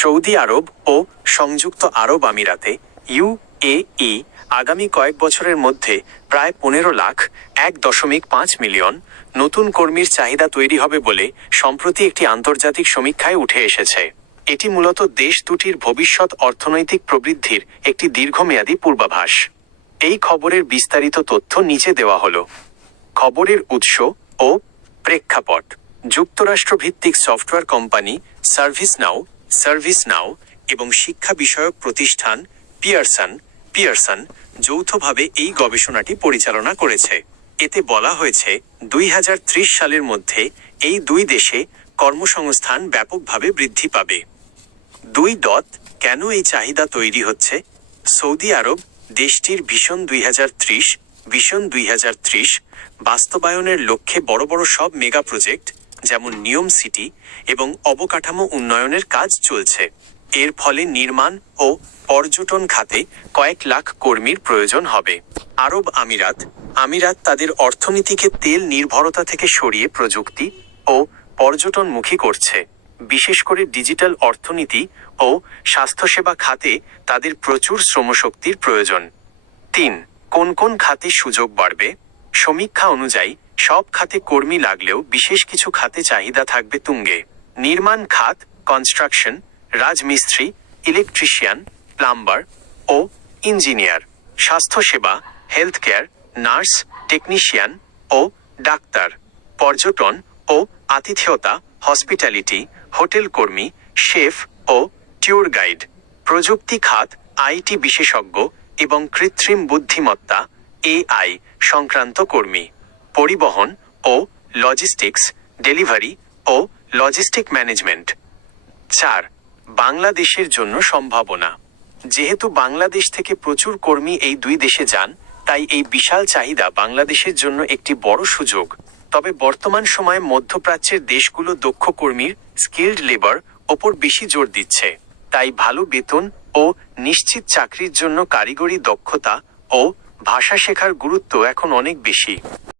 Saudi আরব ও সংযুক্ত আরব আমিরাতে UAE আগামী কয়েক বছরের মধ্যে প্রায় পনেরো লাখ এক দশমিক পাঁচ মিলিয়ন নতুন কর্মীর চাহিদা তৈরি হবে বলে সম্প্রতি একটি আন্তর্জাতিক সমীক্ষায় উঠে এসেছে। এটি মূলত দেশ দুটির ভবিষ্যৎ অর্থনৈতিক প্রবৃদ্ধির একটি দীর্ঘমেয়াদী পূর্বাভাস। এই খবরের বিস্তারিত তথ্য নিচে দেওয়া হল। খবরের উৎস ও প্রেক্ষাপট। যুক্তরাষ্ট্রভিত্তিক software company ServiceNow ServiceNow এবং শিক্ষা বিষয়ক প্রতিষ্ঠান পিয়ারসন পিয়ারসন যৌথভাবে এই গবেষণাটি পরিচালনা করেছে। এতে বলা হয়েছে, দুই হাজার ত্রিশ সালের মধ্যে এই দুই দেশে কর্মসংস্থান ব্যাপকভাবে বৃদ্ধি পাবে। দুই দত কেন এই চাহিদা তৈরি হচ্ছে? সৌদি আরব, দেশটির ভীষণ দুই হাজার ত্রিশ ভীষণ দুই হাজার ত্রিশ, বাস্তবায়নের লক্ষ্যে বড় বড় সব মেগা প্রজেক্ট যেমন নিয়ম সিটি এবং অবকাঠামো উন্নয়নের কাজ চলছে। এর ফলে নির্মাণ ও পর্যটন খাতে কয়েক লাখ কর্মীর প্রয়োজন হবে। আরব আমিরাত আমিরাত তাদের অর্থনীতিকে তেল নির্ভরতা থেকে সরিয়ে প্রযুক্তি ও পর্যটনমুখী করছে। বিশেষ করে ডিজিটাল অর্থনীতি ও স্বাস্থ্যসেবা খাতে তাদের প্রচুর শ্রমশক্তির প্রয়োজন। তিন, কোন কোন খাতে সুযোগ বাড়বে? সমীক্ষা অনুযায়ী সব খাতে কর্মী লাগলেও বিশেষ কিছু খাতে চাহিদা থাকবে তুঙ্গে। নির্মাণ খাত কনস্ট্রাকশন রাজমিস্ত্রি ইলেকট্রিশিয়ান প্লাম্বার ও ইঞ্জিনিয়ার স্বাস্থ্যসেবা হেলথ কেয়ার নার্স টেকনিশিয়ান ও ডাক্তার, পর্যটন ও আতিথেয়তা হসপিটালিটি হোটেল কর্মী শেফ ও ট্যুর গাইড প্রযুক্তি খাত আইটি বিশেষজ্ঞ এবং কৃত্রিম বুদ্ধিমত্তা এআই সংক্রান্ত কর্মী। পরিবহন ও লজিস্টিক্স, ডেলিভারি ও লজিস্টিক ম্যানেজমেন্ট। চার, বাংলাদেশের জন্য সম্ভাবনা। যেহেতু বাংলাদেশ থেকে প্রচুর কর্মী এই দুই দেশে যান, তাই এই বিশাল চাহিদা বাংলাদেশের জন্য একটি বড় সুযোগ। তবে বর্তমান সময়ে মধ্যপ্রাচ্যের দেশগুলো দক্ষ কর্মীর স্কিল্ড লেবার ওপর বেশি জোর দিচ্ছে। তাই ভালো বেতন ও নিশ্চিত চাকরির জন্য কারিগরি দক্ষতা ও ভাষা শেখার গুরুত্ব এখন অনেক বেশি।